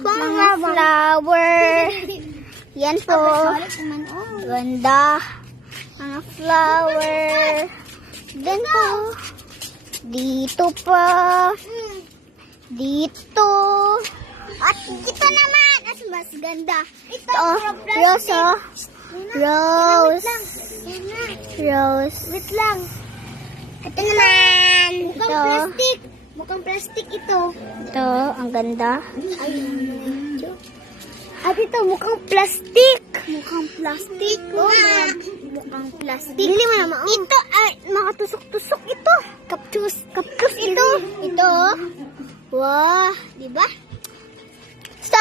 Mga flower. Yan po. Ganda. Mga flower. Then po. Dito pa. Dito. At ito naman. At mas ganda. Ito. Rose. Oh. Rose. Rose. Wait lang. Ito naman. Ito. Mukhang plastic ito. Ito. Ang ganda. At ito. Mukhang plastic. Mukhang plastic. Mukhang plastic. Dili mo naman. Ito ay makatusok-tusok ito. Kaptus ito. Ito. Wow. Diba? So,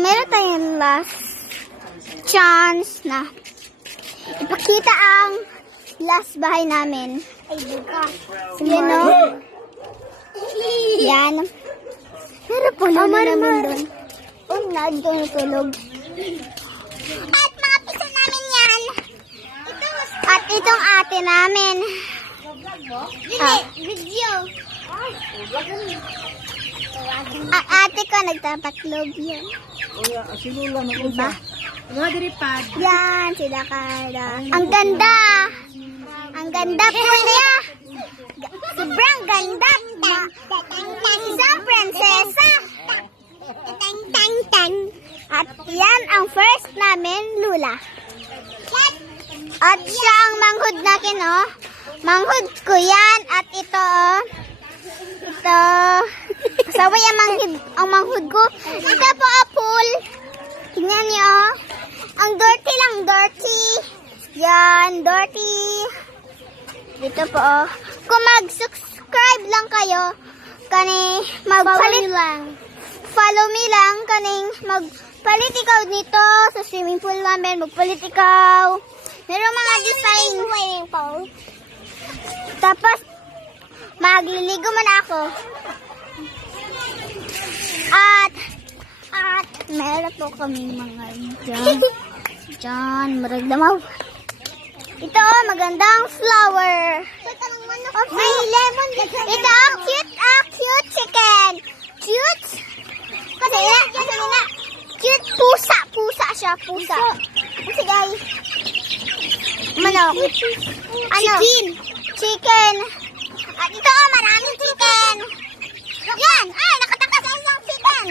meron tayong last chance na ipakita ang last bahay namin. Ay, bukas. Yan o. Yan. Meron po namin doon. Nandun yung tulog. At mga pisa namin yan. At itong ate namin. Video. Ang ate ko nagtapatlog yan. Diba? Yan, sila Carla. Ang ganda. Ang ganda po niya. Sobrang ganda. Isang prinsesa. At yan ang first namin, Lula. At siya ang manghud natin, oh. Manghud ko yan. At ito, oh. Ito. Kasaway ang manghud ko. Ito po, apple. Tingnan niyo, oh. Ang dirty lang, dirty. Yan, dirty. Dito po, oh. Kung mag-subscribe lang kayo, follow me lang, kaning magpalit ikaw dito sa swimming pool namin, magpalit ikaw. Meron mga design. Tapos, magliligo man ako. At meron po kami mga dyan, maragdamaw. Ito, magandang flower. May lemon. Ito, cute chicken. Cute. Kasi na, cute pusa siya, pusa. Kasi guys, manok. Chicken. At ito, maraming chicken. Yan, nakatakas sa isang chicken.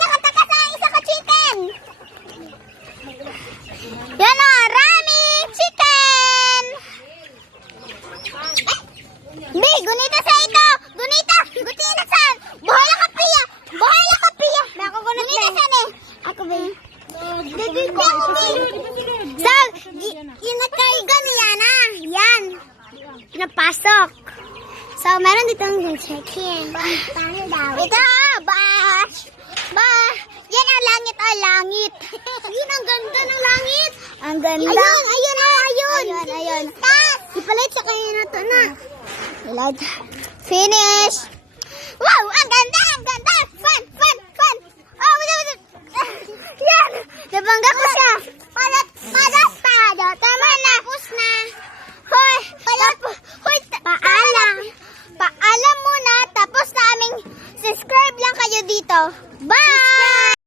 Nakatakas sa isang chicken. Yan o, raming chicken. Bi, gunita sa ito. Gunita sa. Bahala ka, Pia. May ako gunita sa ni. Ako, Bi. So, yung nagkaigan niya na. Yan. Pinapasok. So, meron dito ang chicken. Ito, yan ang langit. Yun ang ganda ng langit. Ang ganda. Ayun. Ipalit siya kayo na ito na. Finish. Wow, ang ganda.